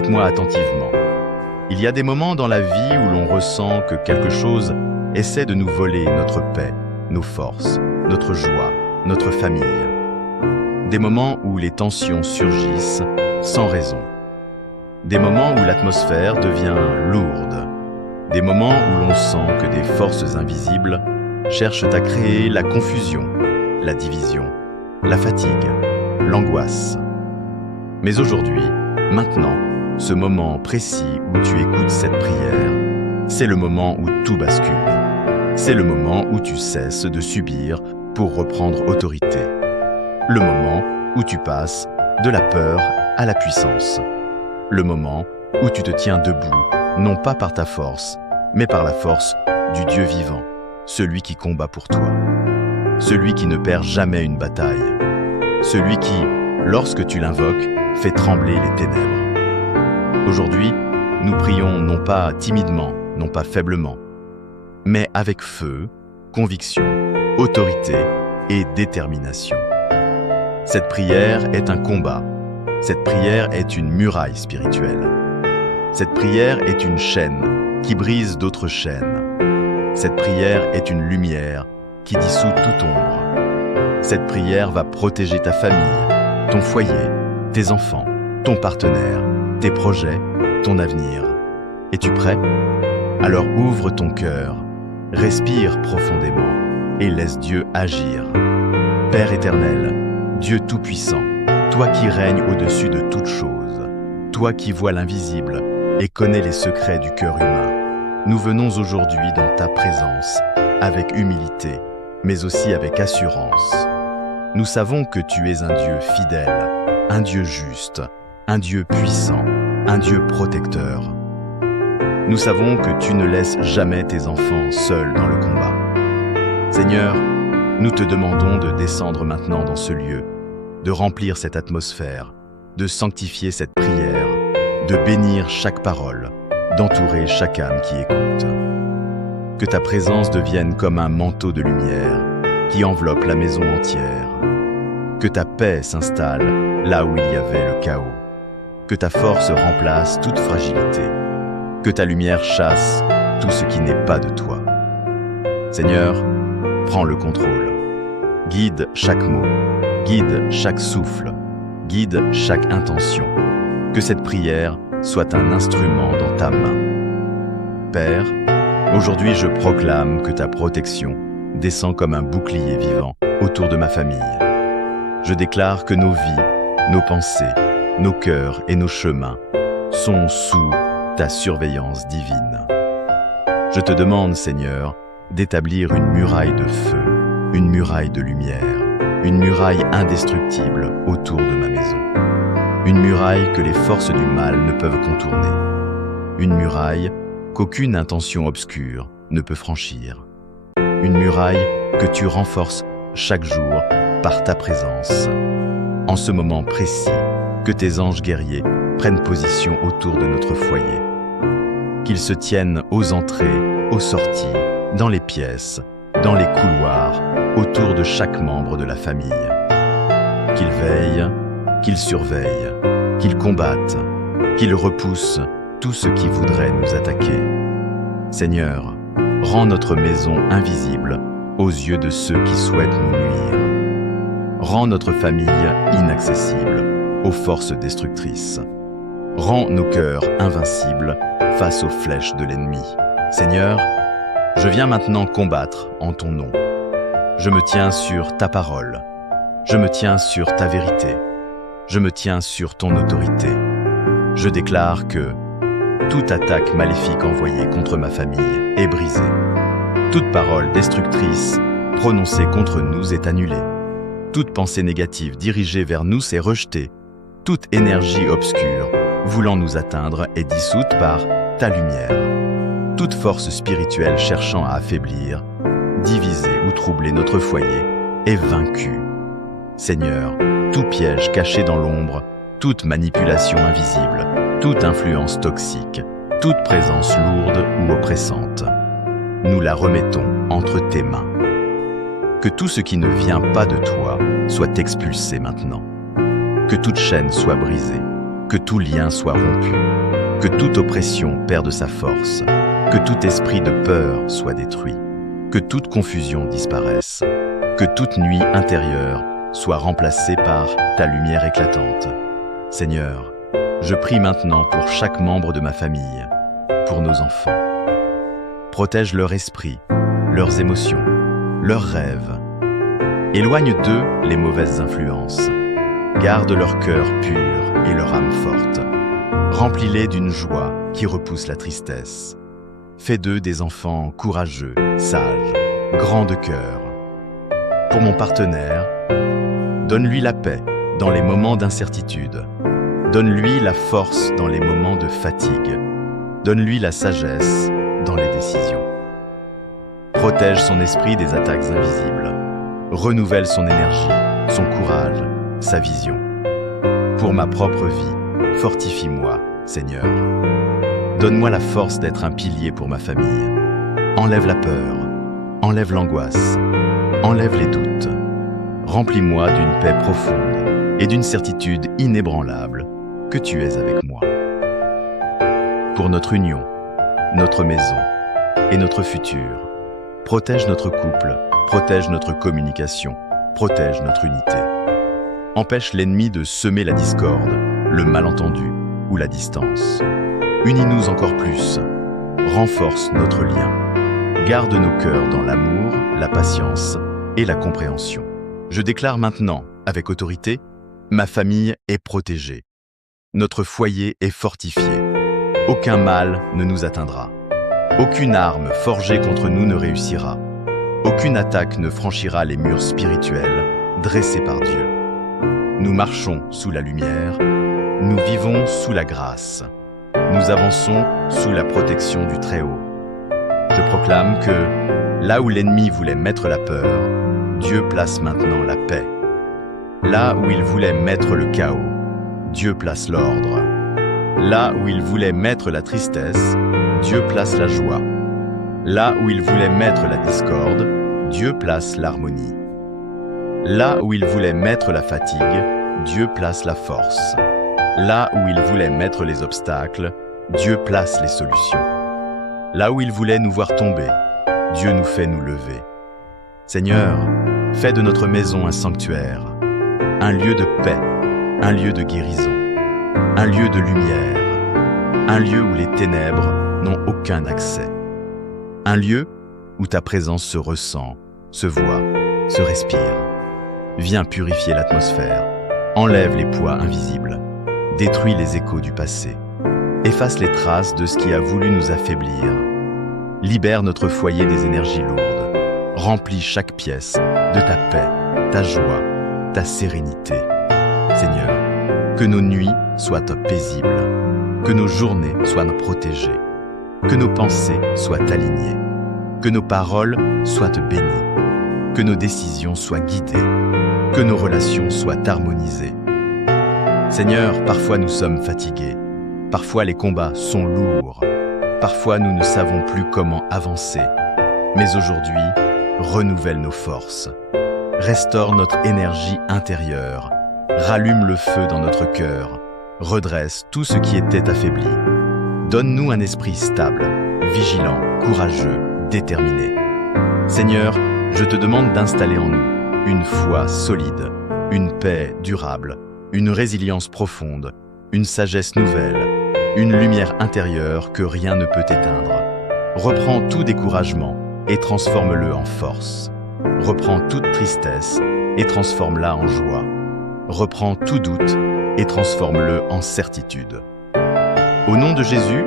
Écoute-moi attentivement. Il y a des moments dans la vie où l'on ressent que quelque chose essaie de nous voler notre paix, nos forces, notre joie, notre famille. Des moments où les tensions surgissent sans raison. Des moments où l'atmosphère devient lourde. Des moments où l'on sent que des forces invisibles cherchent à créer la confusion, la division, la fatigue, l'angoisse. Mais aujourd'hui, maintenant, ce moment précis où tu écoutes cette prière, c'est le moment où tout bascule. C'est le moment où tu cesses de subir pour reprendre autorité. Le moment où tu passes de la peur à la puissance. Le moment où tu te tiens debout, non pas par ta force, mais par la force du Dieu vivant, celui qui combat pour toi. Celui qui ne perd jamais une bataille. Celui qui, lorsque tu l'invoques, fait trembler les ténèbres. Aujourd'hui, nous prions non pas timidement, non pas faiblement, mais avec feu, conviction, autorité et détermination. Cette prière est un combat. Cette prière est une muraille spirituelle. Cette prière est une chaîne qui brise d'autres chaînes. Cette prière est une lumière qui dissout toute ombre. Cette prière va protéger ta famille, ton foyer, tes enfants, ton partenaire, tes projets, ton avenir. Es-tu prêt? Alors ouvre ton cœur, respire profondément et laisse Dieu agir. Père éternel, Dieu Tout-Puissant, toi qui règnes au-dessus de toutes choses, toi qui vois l'invisible et connais les secrets du cœur humain, nous venons aujourd'hui dans ta présence, avec humilité, mais aussi avec assurance. Nous savons que tu es un Dieu fidèle, un Dieu juste, un Dieu puissant, un Dieu protecteur. Nous savons que tu ne laisses jamais tes enfants seuls dans le combat. Seigneur, nous te demandons de descendre maintenant dans ce lieu, de remplir cette atmosphère, de sanctifier cette prière, de bénir chaque parole, d'entourer chaque âme qui écoute. Que ta présence devienne comme un manteau de lumière qui enveloppe la maison entière. Que ta paix s'installe là où il y avait le chaos. Que ta force remplace toute fragilité. Que ta lumière chasse tout ce qui n'est pas de toi. Seigneur, prends le contrôle. Guide chaque mot, guide chaque souffle, guide chaque intention. Que cette prière soit un instrument dans ta main. Père, aujourd'hui je proclame que ta protection descend comme un bouclier vivant autour de ma famille. Je déclare que nos vies, nos pensées, nos cœurs et nos chemins sont sous ta surveillance divine. Je te demande, Seigneur, d'établir une muraille de feu, une muraille de lumière, une muraille indestructible autour de ma maison. Une muraille que les forces du mal ne peuvent contourner. Une muraille qu'aucune intention obscure ne peut franchir. Une muraille que tu renforces chaque jour par ta présence. En ce moment précis, que tes anges guerriers prennent position autour de notre foyer. Qu'ils se tiennent aux entrées, aux sorties, dans les pièces, dans les couloirs, autour de chaque membre de la famille. Qu'ils veillent, qu'ils surveillent, qu'ils combattent, qu'ils repoussent tout ce qui voudrait nous attaquer. Seigneur, rends notre maison invisible aux yeux de ceux qui souhaitent nous nuire. Rends notre famille inaccessible aux forces destructrices. Rends nos cœurs invincibles face aux flèches de l'ennemi. Seigneur, je viens maintenant combattre en ton nom. Je me tiens sur ta parole. Je me tiens sur ta vérité. Je me tiens sur ton autorité. Je déclare que toute attaque maléfique envoyée contre ma famille est brisée. Toute parole destructrice prononcée contre nous est annulée. Toute pensée négative dirigée vers nous est rejetée. Toute énergie obscure voulant nous atteindre est dissoute par ta lumière. Toute force spirituelle cherchant à affaiblir, diviser ou troubler notre foyer est vaincue. Seigneur, tout piège caché dans l'ombre, toute manipulation invisible, toute influence toxique, toute présence lourde ou oppressante, nous la remettons entre tes mains. Que tout ce qui ne vient pas de toi soit expulsé maintenant. Que toute chaîne soit brisée. que tout lien soit rompu, que toute oppression perde sa force, que tout esprit de peur soit détruit, que toute confusion disparaisse, que toute nuit intérieure soit remplacée par ta lumière éclatante. Seigneur, je prie maintenant pour chaque membre de ma famille, pour nos enfants. Protège leur esprit, leurs émotions, leurs rêves. Éloigne d'eux les mauvaises influences. Garde leur cœur pur et leur âme forte. Remplis-les d'une joie qui repousse la tristesse. Fais d'eux des enfants courageux, sages, grands de cœur. Pour mon partenaire, donne-lui la paix dans les moments d'incertitude. Donne-lui la force dans les moments de fatigue. Donne-lui la sagesse dans les décisions. Protège son esprit des attaques invisibles. Renouvelle son énergie, son courage, sa vision. Pour ma propre vie, fortifie-moi, Seigneur. Donne-moi la force d'être un pilier pour ma famille. Enlève la peur, enlève l'angoisse, enlève les doutes. Remplis-moi d'une paix profonde et d'une certitude inébranlable que tu es avec moi. Pour notre union, notre maison et notre futur, protège notre couple, protège notre communication, protège notre unité. Empêche l'ennemi de semer la discorde, le malentendu ou la distance. Unis-nous encore plus, renforce notre lien. Garde nos cœurs dans l'amour, la patience et la compréhension. Je déclare maintenant, avec autorité, ma famille est protégée. Notre foyer est fortifié. Aucun mal ne nous atteindra. Aucune arme forgée contre nous ne réussira. Aucune attaque ne franchira les murs spirituels dressés par Dieu. Nous marchons sous la lumière, nous vivons sous la grâce. Nous avançons sous la protection du Très-Haut. Je proclame que, là où l'ennemi voulait mettre la peur, Dieu place maintenant la paix. Là où il voulait mettre le chaos, Dieu place l'ordre. Là où il voulait mettre la tristesse, Dieu place la joie. Là où il voulait mettre la discorde, Dieu place l'harmonie. Là où il voulait mettre la fatigue, Dieu place la force. Là où il voulait mettre les obstacles, Dieu place les solutions. Là où il voulait nous voir tomber, Dieu nous fait nous lever. Seigneur, fais de notre maison un sanctuaire, un lieu de paix, un lieu de guérison, un lieu de lumière, un lieu où les ténèbres n'ont aucun accès. Un lieu où ta présence se ressent, se voit, se respire. Viens purifier l'atmosphère, enlève les poids invisibles, détruis les échos du passé, efface les traces de ce qui a voulu nous affaiblir, libère notre foyer des énergies lourdes, remplis chaque pièce de ta paix, ta joie, ta sérénité. Seigneur, que nos nuits soient paisibles, que nos journées soient protégées, que nos pensées soient alignées, que nos paroles soient bénies, que nos décisions soient guidées, que nos relations soient harmonisées. Seigneur, parfois nous sommes fatigués, parfois les combats sont lourds, parfois nous ne savons plus comment avancer. Mais aujourd'hui, renouvelle nos forces, restaure notre énergie intérieure, rallume le feu dans notre cœur, redresse tout ce qui était affaibli. Donne-nous un esprit stable, vigilant, courageux, déterminé. Seigneur, je te demande d'installer en nous une foi solide, une paix durable, une résilience profonde, une sagesse nouvelle, une lumière intérieure que rien ne peut éteindre. Reprends tout découragement et transforme-le en force. Reprends toute tristesse et transforme-la en joie. Reprends tout doute et transforme-le en certitude. Au nom de Jésus,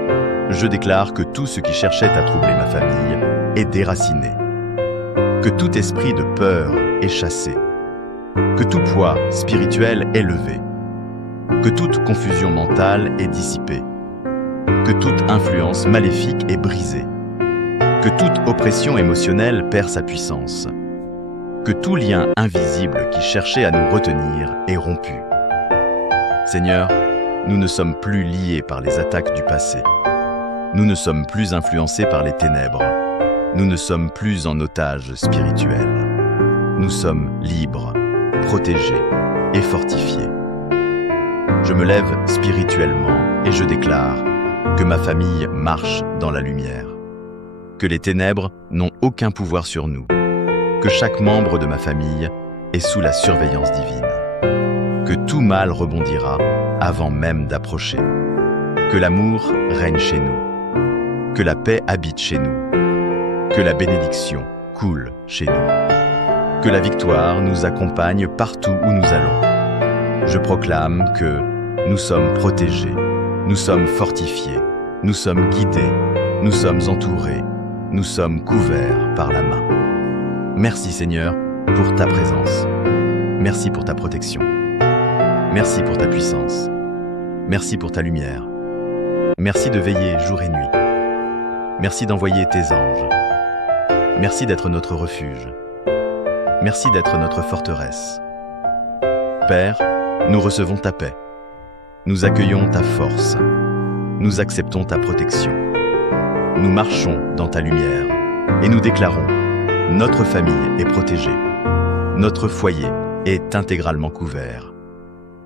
je déclare que tout ce qui cherchait à troubler ma famille est déraciné. Que tout esprit de peur est chassé. Que tout poids spirituel est levé. Que toute confusion mentale est dissipée. Que toute influence maléfique est brisée. Que toute oppression émotionnelle perd sa puissance. Que tout lien invisible qui cherchait à nous retenir est rompu. Seigneur, nous ne sommes plus liés par les attaques du passé. Nous ne sommes plus influencés par les ténèbres. Nous ne sommes plus en otage spirituel. Nous sommes libres, protégés et fortifiés. Je me lève spirituellement et je déclare que ma famille marche dans la lumière, que les ténèbres n'ont aucun pouvoir sur nous, que chaque membre de ma famille est sous la surveillance divine, que tout mal rebondira avant même d'approcher, que l'amour règne chez nous, que la paix habite chez nous, que la bénédiction coule chez nous, que la victoire nous accompagne partout où nous allons. Je proclame que nous sommes protégés, nous sommes fortifiés, nous sommes guidés, nous sommes entourés, nous sommes couverts par la main. Merci Seigneur pour ta présence. Merci pour ta protection. Merci pour ta puissance. Merci pour ta lumière. Merci de veiller jour et nuit. Merci d'envoyer tes anges. Merci d'être notre refuge. Merci d'être notre forteresse. Père, nous recevons ta paix. Nous accueillons ta force. Nous acceptons ta protection. Nous marchons dans ta lumière et nous déclarons: notre famille est protégée. Notre foyer est intégralement couvert.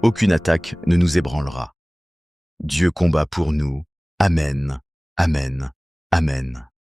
Aucune attaque ne nous ébranlera. Dieu combat pour nous. Amen. Amen. Amen.